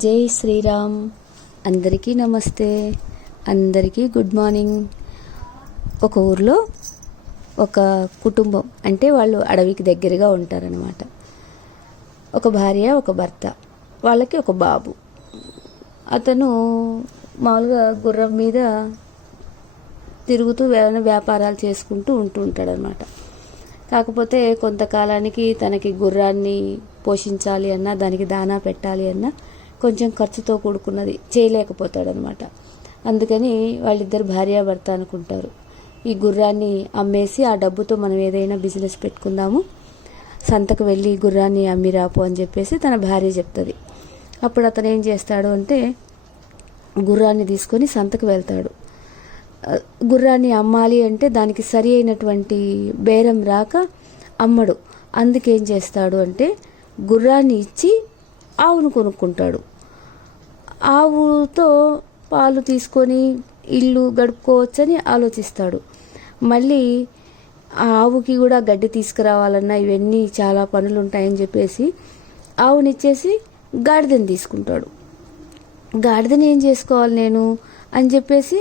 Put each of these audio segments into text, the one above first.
జై శ్రీరామ్. అందరికీ నమస్తే, అందరికీ గుడ్ మార్నింగ్. ఒక ఊర్లో ఒక కుటుంబం, అంటే వాళ్ళు అడవికి దగ్గరగా ఉంటారనమాట. ఒక భార్య, ఒక భర్త, వాళ్ళకి ఒక బాబు. అతను మామూలుగా గుర్రం మీద తిరుగుతూ వ్యాపారాలు చేసుకుంటూ ఉంటాడనమాట. కాకపోతే కొంతకాలానికి తనకి గుర్రాన్ని పోషించాలి అన్నా, దానికి దానా పెట్టాలి అన్నా కొంచెం ఖర్చుతో కూడుకున్నది, చేయలేకపోతాడనమాట. అందుకని వాళ్ళిద్దరు భార్యాభర్త అనుకుంటారు, ఈ గుర్రాన్ని అమ్మేసి ఆ డబ్బుతో మనం ఏదైనా బిజినెస్ పెట్టుకుందాము, సంతకు వెళ్ళి గుర్రాన్ని అమ్మి రాపు అని చెప్పేసి తన భార్య చెప్తుంది. అప్పుడు అతను ఏం చేస్తాడు అంటే గుర్రాన్ని తీసుకొని సంతకు వెళ్తాడు. గుర్రాన్ని అమ్మాలి అంటే దానికి సరి అయినటువంటి బేరం రాక అమ్మడు. అందుకేం చేస్తాడు అంటే గుర్రాన్ని ఇచ్చి ఆవును కొనుక్కుంటాడు. ఆవుతో పాలు తీసుకొని ఇల్లు గడుపుకోవచ్చని ఆలోచిస్తాడు. మళ్ళీ ఆ ఆవుకి కూడా గడ్డి తీసుకురావాలన్నా ఇవన్నీ చాలా పనులు ఉంటాయని చెప్పేసి ఆవునిచ్చేసి గాడిదని తీసుకుంటాడు. గాడిదని ఏం చేసుకోవాలి నేను అని చెప్పేసి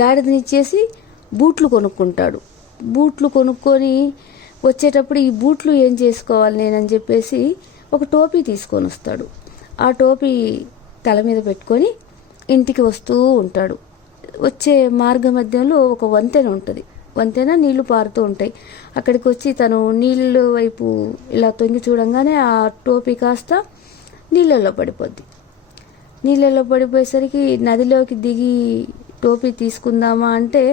గాడిదని ఇచ్చేసి బూట్లు కొనుక్కుంటాడు. బూట్లు కొనుక్కొని వచ్చేటప్పుడు ఈ బూట్లు ఏం చేసుకోవాలి నేనని చెప్పేసి ఒక టోపీ తీసుకొని వస్తాడు. ఆ టోపీ తల మీద పెట్టుకొని ఇంటికి వస్తూ ఉంటాడు. వచ్చే మార్గ మధ్యంలో ఒక వంతెన ఉంటుంది. వంతెన నీళ్లు పారుతూ ఉంటాయి. అక్కడికి వచ్చి తను నీళ్ళు వైపు ఇలా తొంగి చూడంగానే ఆ టోపీ కాస్త నీళ్ళల్లో పడిపోద్ది. నీళ్ళల్లో పడిపోయేసరికి నదిలోకి దిగి టోపీ తీసుకుందామా అంటే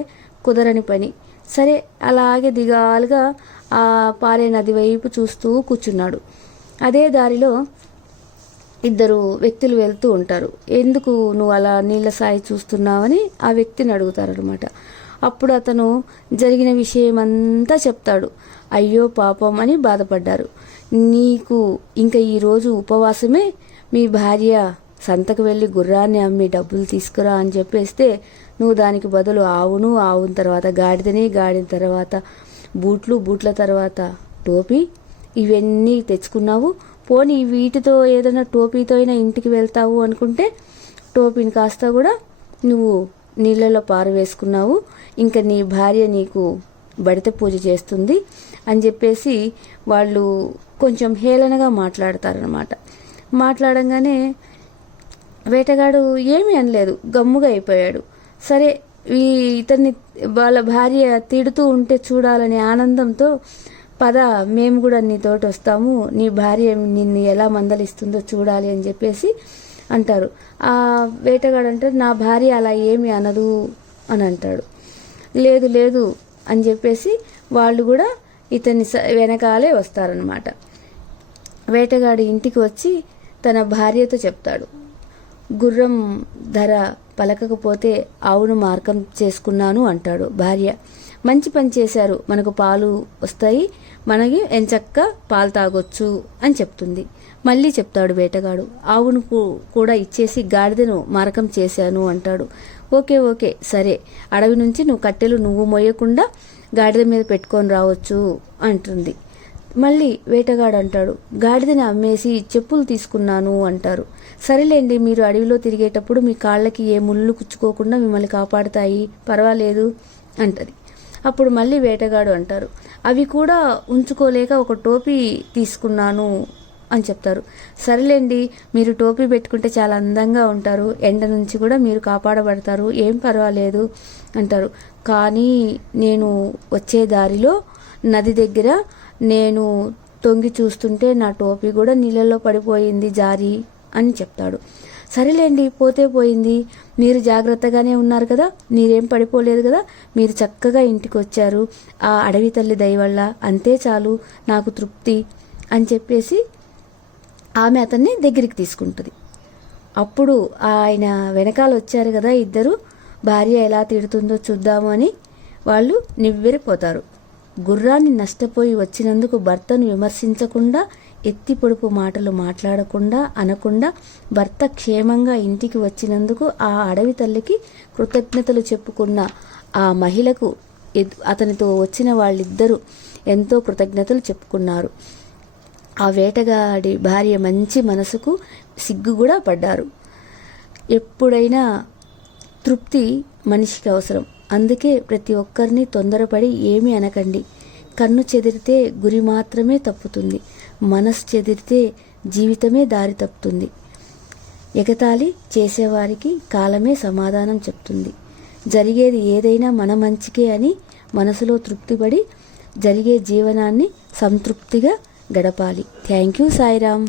కుదరని పని. సరే అలాగే దిగాలుగా ఆ పారే నది వైపు చూస్తూ కూర్చున్నాడు. అదే దారిలో ఇద్దరు వ్యక్తులు వెళ్తూ ఉంటారు. ఎందుకు నువ్వు అలా నీళ్ళ సాయి చూస్తున్నావని ఆ వ్యక్తిని అడుగుతారనమాట. అప్పుడు అతను జరిగిన విషయం అంతా చెప్తాడు. అయ్యో పాపం అని బాధపడ్డారు. నీకు ఇంకా ఈరోజు ఉపవాసమే, మీ భార్య సంతకు వెళ్ళి గుర్రాన్ని అమ్మి డబ్బులు తీసుకురా అని చెప్పేస్తే నువ్వు దానికి బదులు ఆవును తర్వాత గాడిదని, గాడిన తర్వాత బూట్ల తర్వాత టోపీ ఇవన్నీ తెచ్చుకున్నావు. పోనీ వీటితో ఏదైనా టోపీతో అయినా ఇంటికి వెళ్తావు అనుకుంటే టోపీని కాస్త కూడా నువ్వు నీళ్ళలో పారవేసుకున్నావు. ఇంకా నీ భార్య నీకు బడిత పూజ చేస్తుంది అని చెప్పేసి వాళ్ళు కొంచెం హేళనగా మాట్లాడతారనమాట. మాట్లాడంగానే వేటగాడు ఏమీ అనలేదు, గమ్ముగా అయిపోయాడు. సరే ఇతన్ని వాళ్ళ భార్య తిడుతూ ఉంటే చూడాలనే ఆనందంతో పద మేము కూడా నీతోటి వస్తాము, నీ భార్య నిన్ను ఎలా మందలిస్తుందో చూడాలి అని చెప్పేసి అంటారు. ఆ వేటగాడు అంటారు, నా భార్య అలా ఏమి అనదు అని అంటాడు. లేదు లేదు అని చెప్పేసి వాళ్ళు కూడా ఇతన్ని వెనకాలే వస్తారనమాట. వేటగాడు ఇంటికి వచ్చి తన భార్యతో చెప్తాడు, గుర్రం ధర పలకకపోతే ఆవును మార్కం చేసుకున్నాను అంటాడు. భార్య, మంచి పని చేశారు, మనకు పాలు వస్తాయి, మనకి ఎంచక్క పాలు తాగొచ్చు అని చెప్తుంది. మళ్ళీ చెప్తాడు వేటగాడు, ఆవును కూడా ఇచ్చేసి గాడిదను మారకం చేశాను అంటాడు. ఓకే సరే, అడవి నుంచి నువ్వు కట్టెలు నువ్వు మోయకుండా గాడిద మీద పెట్టుకొని రావచ్చు అంటుంది. మళ్ళీ వేటగాడు అంటాడు, గాడిదని అమ్మేసి చెప్పులు తీసుకున్నాను అంటారు. సరేలేండి, మీరు అడవిలో తిరిగేటప్పుడు మీ కాళ్ళకి ఏ ముళ్ళు కుచ్చుకోకుండా మిమ్మల్ని కాపాడుతాయి, పర్వాలేదు అంటది. అప్పుడు మళ్ళీ వేటగాడు అంటారు, అవి కూడా ఉంచుకోలేక ఒక టోపీ తీసుకున్నాను అని చెప్తారు. సరేలేండి, మీరు టోపీ పెట్టుకుంటే చాలా అందంగా ఉంటారు, ఎండ నుంచి కూడా మీరు కాపాడబడతారు, ఏం పర్వాలేదు అంటారు. కానీ నేను వచ్చే దారిలో నది దగ్గర నేను తొంగి చూస్తుంటే నా టోపీ కూడా నీళ్ళల్లో పడిపోయింది జారి అని చెప్తాడు. సరేలేండి, పోతే పోయింది, మీరు జాగ్రత్తగానే ఉన్నారు కదా, మీరేం పడిపోలేదు కదా, మీరు చక్కగా ఇంటికి వచ్చారు, ఆ అడవి తల్లి దయ వల్ల, అంతే చాలు నాకు తృప్తి అని చెప్పేసి ఆమె అతన్ని దగ్గరికి తీసుకుంటుంది. అప్పుడు ఆయన వెనకాల వచ్చారు కదా ఇద్దరు, భార్య ఎలా తిడుతుందో చూద్దాము అని వాళ్ళు నివ్వెరిపోతారు. గుర్రాన్ని నష్టపోయి వచ్చినందుకు భర్తను విమర్శించకుండా, ఎత్తి పొడుపు మాటలు మాట్లాడకుండా అనకుండా, భర్త క్షేమంగా ఇంటికి వచ్చినందుకు ఆ అడవి తల్లికి కృతజ్ఞతలు చెప్పుకున్న ఆ మహిళకు అతనితో వచ్చిన వాళ్ళిద్దరూ ఎంతో కృతజ్ఞతలు చెప్పుకున్నారు. ఆ వేటగాడి భార్య మంచి మనసుకు సిగ్గు కూడా పడ్డారు. ఎప్పుడైనా తృప్తి మనిషికి అవసరం. అందుకే ప్రతి ఒక్కరిని తొందరపడి ఏమీ అనకండి. కన్ను చెదిరితే గురి మాత్రమే తప్పుతుంది, మనసు చెదిరితే జీవితమే దారి తప్పుతుంది. ఎగతాళి చేసేవారికి కాలమే సమాధానం చెప్తుంది. జరిగేది ఏదైనా మన మంచికే అని మనసులో తృప్తిపడి జరిగే జీవనాన్ని సంతృప్తిగా గడపాలి. Thank you Sairam.